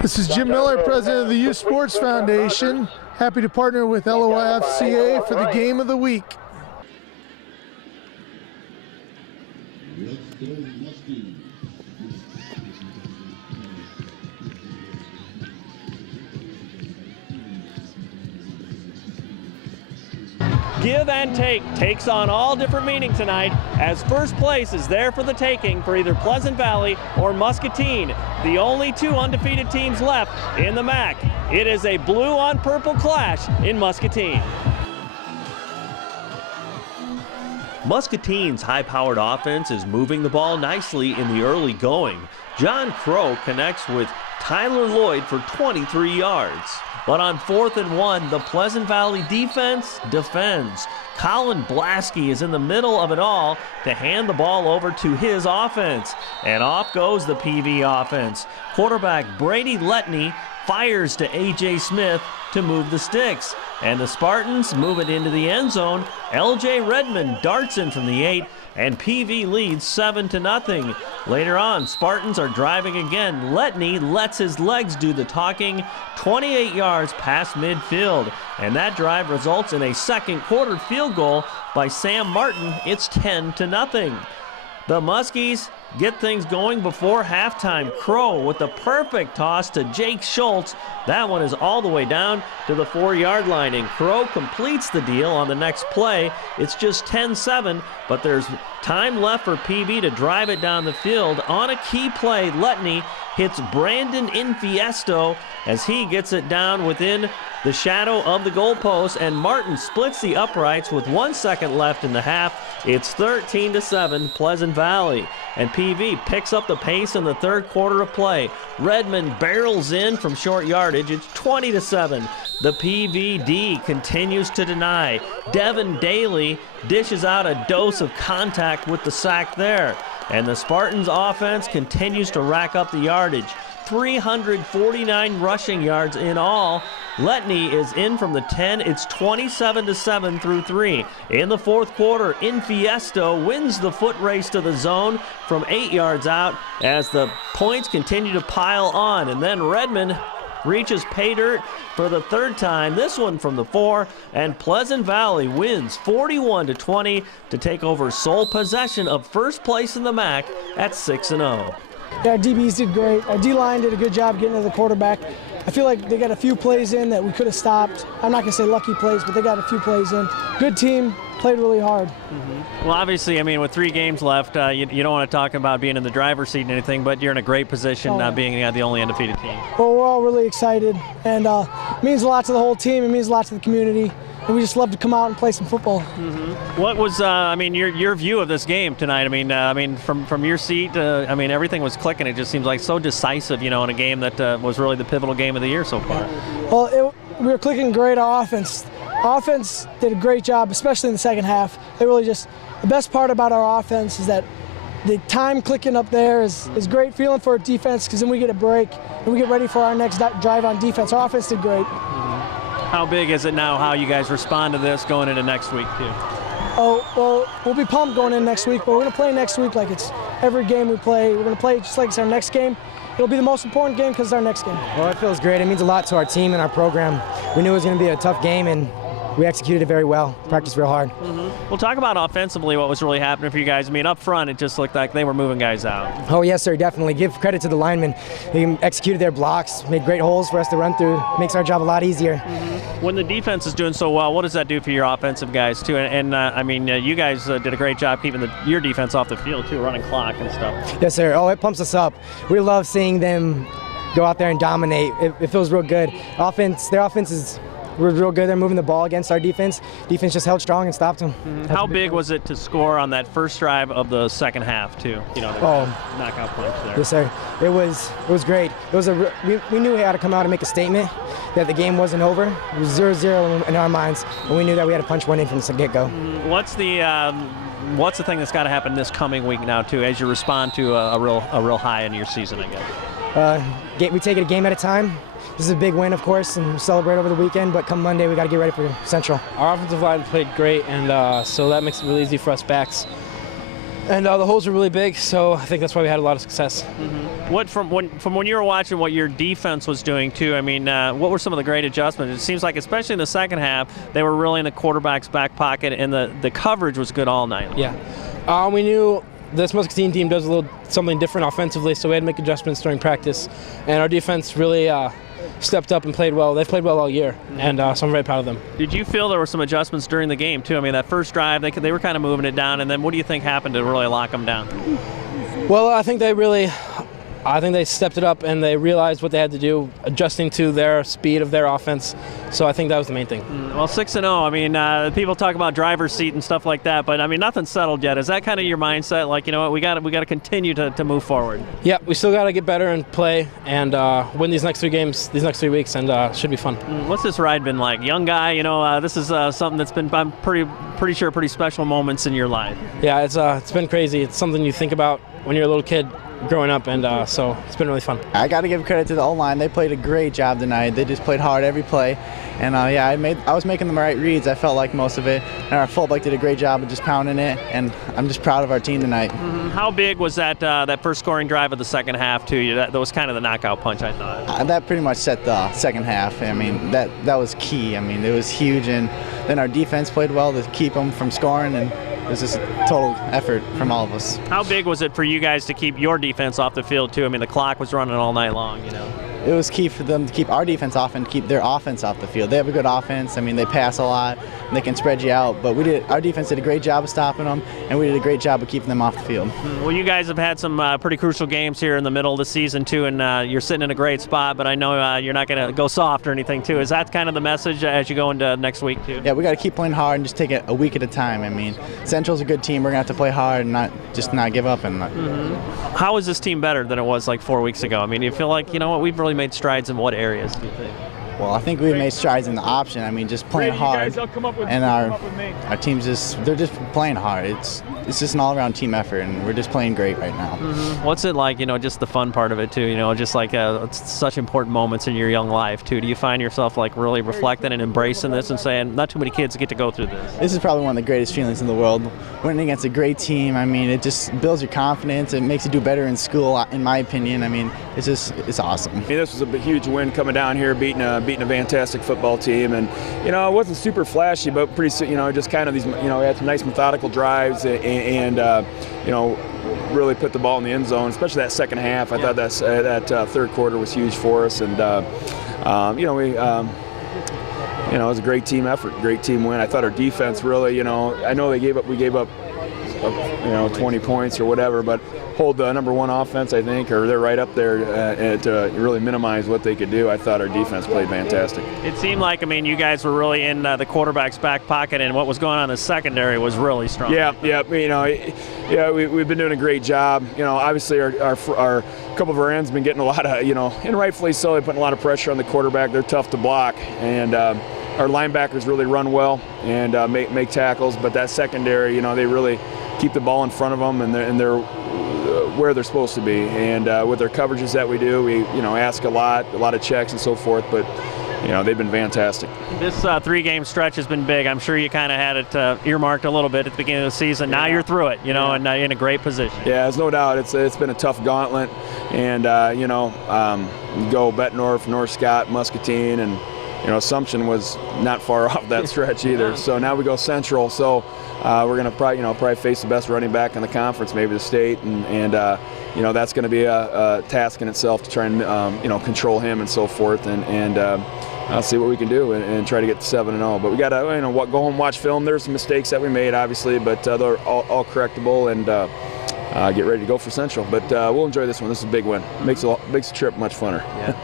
This is Jim Miller, president of the Youth Sports Foundation. Happy to partner with LOIFCA for the game of the week. Give and take takes on all different meaning tonight, as first place is there for the taking for either Pleasant Valley or Muscatine, the only two undefeated teams left in the MAC. It is a blue on purple clash in Muscatine. Muscatine's high-powered offense is moving the ball nicely in the early going. John Crow connects with Tyler Lloyd for 23 yards. But on 4th and 1, the Pleasant Valley defense defends. Colin Blasky is in the middle of it all to hand the ball over to his offense. And off goes the PV offense. Quarterback Brady Letney fires to A.J. Smith to move the sticks. And the Spartans move it into the end zone. L.J. Redmond darts in from the 8, and PV leads 7-0. Later on, Spartans are driving again. Letney lets his legs do the talking, 28 yards past midfield. And that drive results in a second quarter field goal by Sam Martin. It's 10-0. The Muskies get things going before halftime. Crow with the perfect toss to Jake Schultz. That one is all the way down to the 4-yard line, and Crow completes the deal on the next play. It's just 10-7, but there's time left for PV to drive it down the field. On a key play, Letney hits Brandon Infiesto as he gets it down within the shadow of the goalpost, and Martin splits the uprights with 1 second left in the half. It's 13-7 Pleasant Valley, and PV picks up the pace in the third quarter of play. Redmond barrels in from short yardage. It's 20-7. The PVD continues to deny. Devin Daly dishes out a dose of contact with the sack there, and the Spartans offense continues to rack up the yardage. 349 rushing yards in all. Letney is in from the 10. It's 27-7 through 3. In the fourth quarter, Infiesto wins the foot race to the zone from 8 yards out as the points continue to pile on. And then Redmond reaches pay dirt for the third time, this one from the 4, and Pleasant Valley wins 41-20 to take over sole possession of first place in the MAC at 6-0. Yeah, our DBs did great. Our D-line did a good job getting to the quarterback. I feel like they got a few plays in that we could have stopped. I'm not going to say lucky plays, but they got a few plays in. Good team, played really hard. Well, obviously, I mean, with 3 games left, you don't want to talk about being in the driver's seat and anything, but you're in a great position being the only undefeated team. Well, we're all really excited, and it means a lot to the whole team. It means a lot to the community. And we just love to come out and play some football. What was, your view of this game tonight? I mean, from your seat, everything was clicking. It just seems like so decisive, in a game that was really the pivotal game of the year so far. Well, we were clicking great. Our offense did a great job, especially in the second half. They really the best part about our offense is that the time clicking up there is great feeling for our defense, because then we get a break and we get ready for our next drive on defense. Our offense did great. How big is it now how you guys respond to this going into next week, too? Oh, well, we'll be pumped going in next week, but we're going to play next week like it's every game we play. We're going to play just like it's our next game. It'll be the most important game because it's our next game. Well, it feels great. It means a lot to our team and our program. We knew it was going to be a tough game, and we executed it very well, practiced real hard. Well, talk about offensively what was really happening for you guys. I mean, up front, it just looked like they were moving guys out. Oh, yes, sir, definitely. Give credit to the linemen. They executed their blocks, made great holes for us to run through. Makes our job a lot easier. When the defense is doing so well, what does that do for your offensive guys, too? You guys did a great job keeping your defense off the field, too, running clock and stuff. Yes, sir. Oh, it pumps us up. We love seeing them go out there and dominate. It feels real good. Their offense is real good. They're moving the ball against our defense. Defense just held strong and stopped them. How big was it to score on that first drive of the second half, too? Knockout punch there. Yes, sir. It was great. We knew we had to come out and make a statement that the game wasn't over. It was 0-0 in our minds, and we knew that we had to punch one in from the get-go. What's the thing that's got to happen this coming week now, too, as you respond to a real high in your season, I guess? We take it a game at a time. This is a big win, of course, and we celebrate over the weekend, but come Monday, we got to get ready for Central. Our offensive line played great, and so that makes it really easy for us backs. And the holes were really big, so I think that's why we had a lot of success. What from when you were watching what your defense was doing too? I mean, what were some of the great adjustments? It seems like, especially in the second half, they were really in the quarterback's back pocket, and the coverage was good all night. Yeah, we knew this Muscatine team does something different offensively, so we had to make adjustments during practice, and our defense really stepped up and played well. They've played well all year, and so I'm very proud of them. Did you feel there were some adjustments during the game too? I mean, that first drive, they were kind of moving it down, and then what do you think happened to really lock them down? Well, I think they stepped it up and they realized what they had to do, adjusting to their speed of their offense. So I think that was the main thing. Well, 6-0. I mean, people talk about driver's seat and stuff like that, but I mean, nothing's settled yet. Is that kind of your mindset? Like, you know what, we got to continue to move forward. Yeah, we still got to get better and play and win these next 3 games, these next 3 weeks, and it should be fun. What's this ride been like? Young guy, you know, this is something that's been, I'm pretty sure, pretty special moments in your life. Yeah, it's been crazy. It's something you think about when you're a little kid growing up, and so it's been really fun. I got to give credit to the O-line. They played a great job tonight. They just played hard every play, and yeah, I was making the right reads. I felt like most of it, and our fullback did a great job of just pounding it, and I'm just proud of our team tonight. How big was that first scoring drive of the second half to you? That was kind of the knockout punch, I thought. That pretty much set the second half. I mean, that was key. I mean, it was huge, and then our defense played well to keep them from scoring, and it was just a total effort from all of us. How big was it for you guys to keep your defense off the field too? I mean, the clock was running all night long, you know. It was key for them to keep our defense off and keep their offense off the field. They have a good offense. I mean, they pass a lot, and they can spread you out. But our defense did a great job of stopping them, and we did a great job of keeping them off the field. Well, you guys have had some pretty crucial games here in the middle of the season too, and you're sitting in a great spot. But I know you're not going to go soft or anything too. Is that kind of the message as you go into next week too? Yeah, we got to keep playing hard and just take it a week at a time. I mean, Central's a good team. We're going to have to play hard and not give up. And How is this team better than it was like 4 weeks ago? I mean, do you feel like, you know what, we've really made strides in what areas do you think? Well, I think we've made strides in the option. I mean, just playing hard, and our team's they're just playing hard. It's just an all-around team effort, and we're just playing great right now. What's it like, you know, just the fun part of it too, you know, just like it's such important moments in your young life too. Do you find yourself like really reflecting and embracing this and saying, not too many kids get to go through this? This is probably one of the greatest feelings in the world. Winning against a great team, I mean, it just builds your confidence. It makes you do better in school, in my opinion. I mean, it's awesome. I mean, this was a huge win coming down here, beating a fantastic football team, and you know, it wasn't super flashy, but pretty, you know, just kind of these, you know, we had some nice methodical drives, and you know, really put the ball in the end zone, especially that second half. I thought that third quarter was huge for us, and you know, we. You know, it was a great team effort, great team win. I thought our defense really, you know, I know we gave up, you know, 20 points or whatever, but hold the number one offense, I think, or they're right up there to really minimize what they could do. I thought our defense played fantastic. It seemed like, I mean, you guys were really in the quarterback's back pocket, and what was going on in the secondary was really strong. Yeah, you know, yeah, we've been doing a great job. You know, obviously our couple of our ends been getting a lot of, you know, and rightfully so, they're putting a lot of pressure on the quarterback. They're tough to block, and our linebackers really run well and make tackles, but that secondary, you know, they really keep the ball in front of them, and they're where they're supposed to be. And with their coverages that we do, we, you know, ask a lot of checks and so forth, but you know, they've been fantastic. This 3-game stretch has been big. I'm sure you kind of had it earmarked a little bit at the beginning of the season. Now you're through it, you know, and in a great position. Yeah, there's no doubt. It's been a tough gauntlet, and you know, go Bettendorf, North Scott, Muscatine, and you know, Assumption was not far off that stretch either. So now we go Central. So we're going to probably face the best running back in the conference, maybe the state, and you know, that's going to be a task in itself to try and you know, control him and so forth, and see what we can do and try to get to 7-0. But we got to, you know, go home, watch film. There's some mistakes that we made, obviously, but they're all correctable, and get ready to go for Central. But we'll enjoy this one. This is a big win. Makes the trip much funner. Yeah.